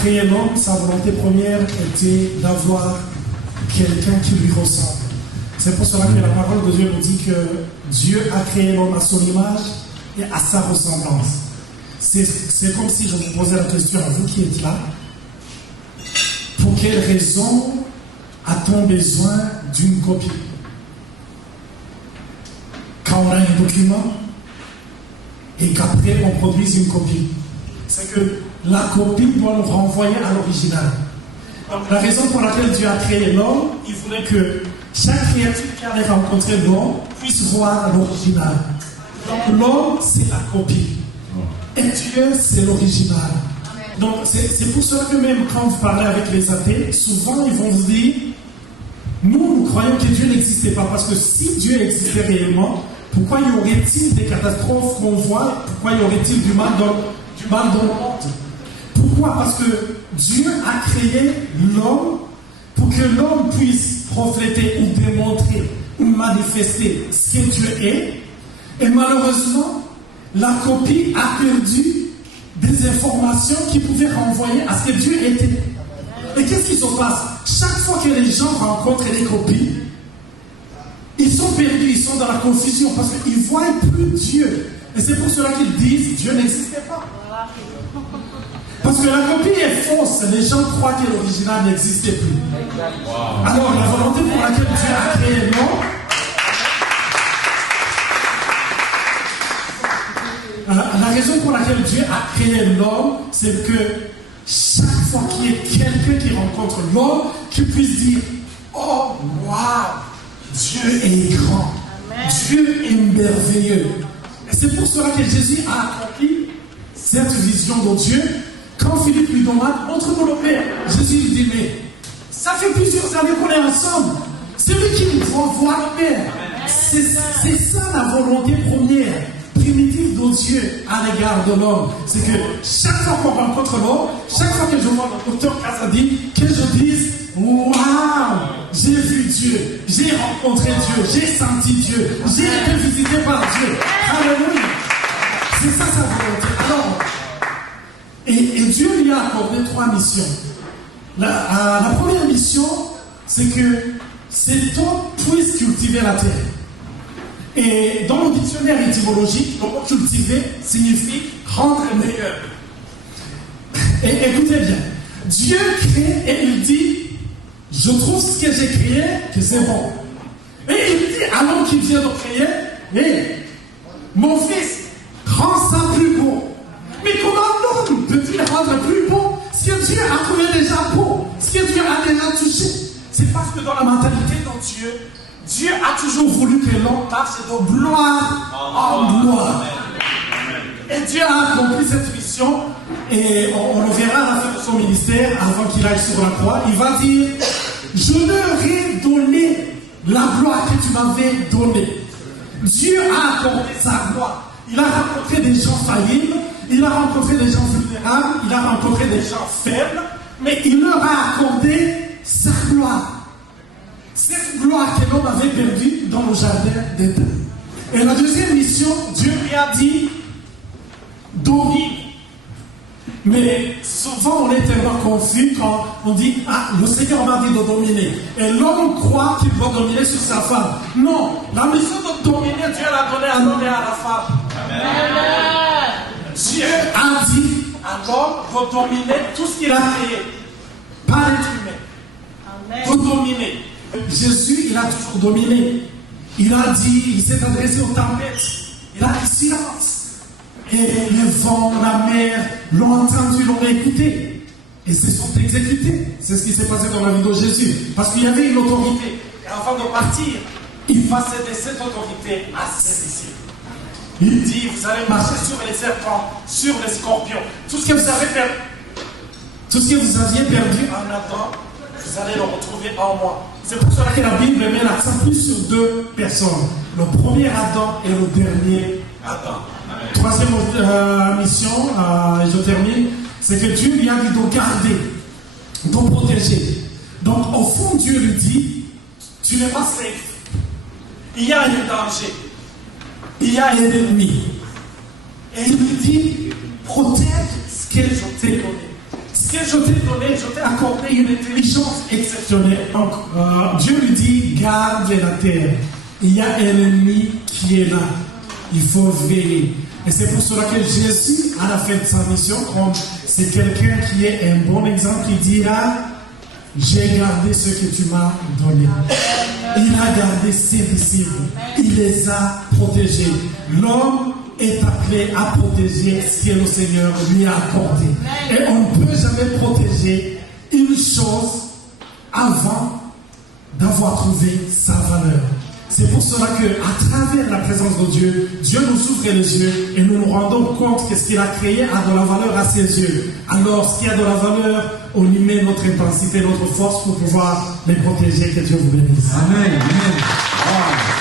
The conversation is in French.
créé l'homme, sa volonté première était d'avoir quelqu'un qui lui ressemble. C'est pour cela que la parole de Dieu nous dit que Dieu a créé l'homme à son image et à sa ressemblance. C'est comme si je vous posais la question à vous qui êtes là. Pour quelle raison a-t-on besoin d'une copie? Quand on a un document et qu'après on produise une copie, c'est que la copie doit nous renvoyer à l'original. Donc la raison pour laquelle Dieu a créé l'homme, il voulait que chaque créature qui allait rencontrer l'homme puisse voir l'original. Donc l'homme, c'est la copie. Et Dieu, c'est l'original. Donc c'est pour cela que même quand vous parlez avec les athées, souvent ils vont vous dire, nous croyons que Dieu n'existait pas, parce que si Dieu existait réellement, pourquoi y aurait-il des catastrophes qu'on voit? Pourquoi y aurait-il du mal dans le monde? Pourquoi? Parce que Dieu a créé l'homme pour que l'homme puisse refléter ou démontrer ou manifester ce que Dieu est. Et malheureusement, la copie a perdu des informations qui pouvaient renvoyer à ce que Dieu était. Et qu'est-ce qui se passe? Chaque fois que les gens rencontrent les copies, ils sont perdus, ils sont dans la confusion parce qu'ils ne voient plus Dieu. Et c'est pour cela qu'ils disent Dieu n'existait pas. Parce que la copie est fausse, les gens croient que l'original n'existait plus. Alors la volonté pour laquelle Dieu a créé l'homme, la raison pour laquelle Dieu a créé l'homme, c'est que chaque fois qu'il y ait quelqu'un qui rencontre l'homme, qu'il puisse dire, oh, waouh, Dieu est grand, Dieu est merveilleux. Et c'est pour cela que Jésus a accompli cette vision de Dieu. Quand Philippe lui demande, montre-nous le Père, Jésus lui dit, mais ça fait plusieurs années qu'on est ensemble. C'est lui qui nous voit le Père. C'est ça la volonté première, primitive de Dieu à l'égard de l'homme. C'est que chaque fois qu'on rencontre l'homme, chaque fois que je vois le docteur Kazadi, que je dise, waouh, j'ai vu Dieu, j'ai rencontré Dieu, j'ai senti Dieu, j'ai été visité par Dieu. Alléluia. C'est ça sa volonté. Alors, et Dieu lui a accordé 3 missions. La première mission, c'est que cet homme puisse cultiver la terre. Et dans le dictionnaire étymologique, le mot cultiver signifie rendre meilleur. Et écoutez bien, Dieu crée et il dit, je trouve ce que j'ai créé, que c'est bon. Et il dit à l'homme qui vient de créer, hé, mon fils, rends ça plus beau. Mais comment l'homme peut-il rendre plus beau ce que Dieu a trouvé déjà beau, ce que Dieu a déjà touché? C'est parce que dans la mentalité de Dieu, Dieu a toujours voulu que l'homme passe de gloire en gloire. Et Dieu a accompli cette mission, et on le verra à la fin de son ministère, avant qu'il aille sur la croix. Il va dire, je leur ai donné la gloire que tu m'avais donnée. Dieu a accordé sa gloire. Il a rencontré des gens faillibles, il a rencontré des gens vulnérables, il a rencontré des gens faibles, mais il leur a accordé sa gloire. Cette gloire que l'homme avait perdue dans le jardin d'Éden. Et la deuxième mission, Dieu lui a dit, domine. Mais souvent on est tellement confus quand on dit, ah, le Seigneur m'a dit de dominer. Et l'homme croit qu'il va dominer sur sa femme. Non, la mission de dominer, Dieu l'a donnée à l'homme et à la femme. Amen. Dieu a dit à l'homme de dominer tout ce qu'il a créé. Pas l'être humain. De dominer. Jésus, il a toujours dominé. Il a dit, il s'est adressé aux tempêtes. Il a dit silence. Et les vents, la mer l'ont entendu, l'ont écouté. Et se sont exécutés. C'est ce qui s'est passé dans la vie de Jésus. Parce qu'il y avait une autorité. Et avant de partir, il passait de cette autorité à ses disciples. Il dit, vous allez marcher sur les serpents, sur les scorpions. Tout ce que vous avez perdu, tout ce que vous aviez perdu en Adam, vous allez le retrouver en moi. C'est pour cela que la Bible met l'accent plus sur 2 personnes. Le premier Adam et le dernier Adam. Troisième mission, et je termine, c'est que Dieu lui a dit de garder, de protéger. Donc au fond, Dieu lui dit, tu n'es pas safe. Il y a un danger. Il y a un ennemi. Et il lui dit, protège ce que je t'ai donné. Ce que je t'ai donné, je t'ai accordé une intelligence exceptionnelle. Donc, Dieu lui dit, garde la terre. Il y a un ennemi qui est là. Il faut veiller. Et c'est pour cela que Jésus, à la fin de sa mission, comme c'est quelqu'un qui est un bon exemple, qui dira, j'ai gardé ce que tu m'as donné. Il a gardé ses disciples. Il les a protégés. L'homme est appelé à protéger ce que le Seigneur lui a accordé. Et on ne peut jamais protéger une chose avant d'avoir trouvé sa valeur. C'est pour cela qu'à travers la présence de Dieu, Dieu nous ouvre les yeux et nous nous rendons compte que ce qu'il a créé a de la valeur à ses yeux. Alors, ce qui a de la valeur, on y met notre intensité, notre force pour pouvoir les protéger. Que Dieu vous bénisse. Amen. Amen. Wow.